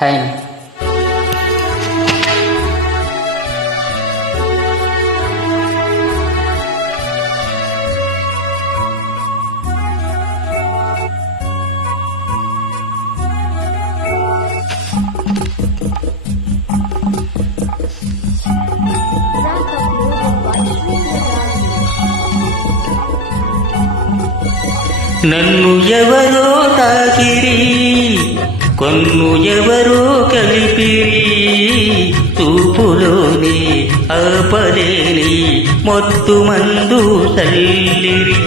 Hand. నన్ను ఎవరో తాకిరి, కొన్ను ఎవరో కలిపిరి, చూపులోని ఆపలేని మొత్తు మందు చల్లిరి.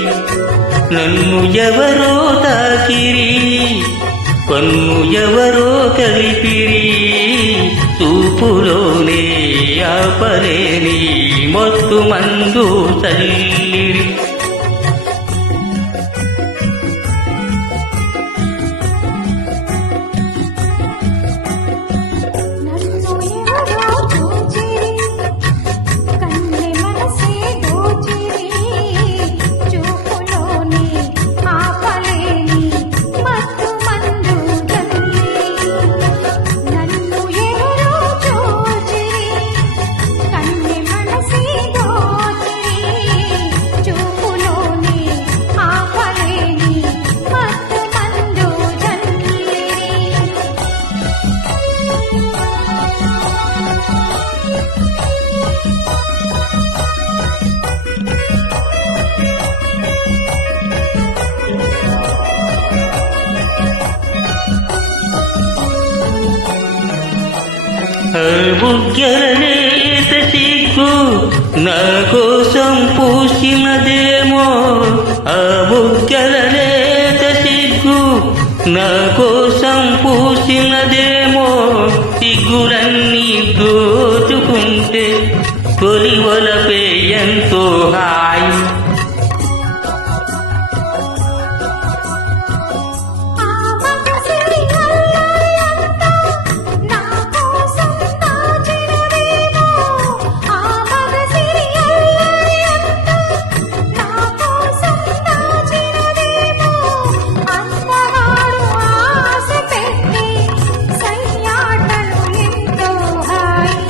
నన్ను ఎవరో తాకిరి, కొన్ను ఎవరో కలిపిరి, చూపులోనే ఆపలేని మొత్తు మందు చల్లిరి. బుగ్గలనేత సిగ్గు నా కోసం పూసినదేమో, ఆ బుగ్గలనేత సిగ్గు నా కోసం పూసినదేమో, సిగ్గులన్నీ దోచుకుంటే కొలివలపే ఎంతో హాయి.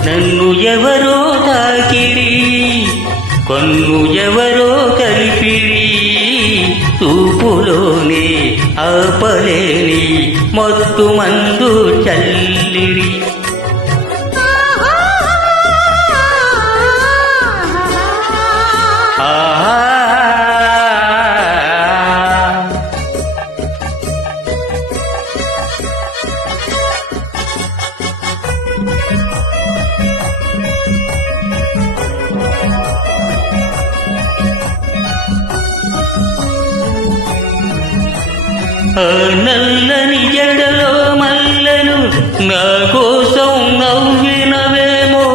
నన్ను ఎవరో తాకిరి, కొన్ను ఎవరో కలిపిరి, చూపులోనే ఆపలేని మొత్తు మందు చల్లిరి. నల్లని జడలో మల్లెలు నా కోసం నవ్వినవేమో,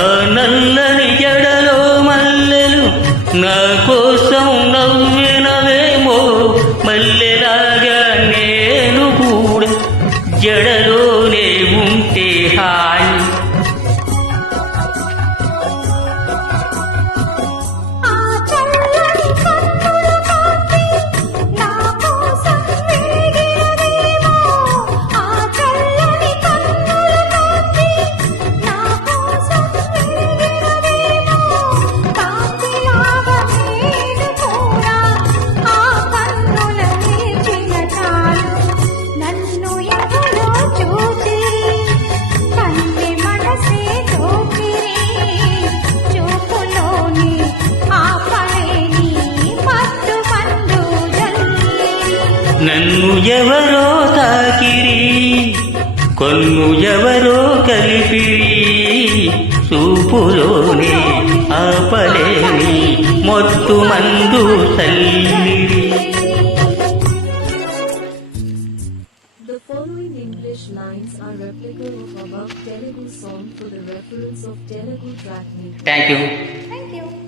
ఆ నల్లని జడలో మల్లెలు నా కోసం నవ్వినవేమో, మల్లెలాగా నేను కూడా జడలోనే ఉంటే హాయి. నన్ను ఎవరో తాకిరి, కొన్ను ఎవరో కలిపిరి, చూపులోనే ఆపలేని మొత్తు మందు చల్లిరి. The following English lines are replica of above Telugu song for the reference of Telugu track name. Thank you. Thank you.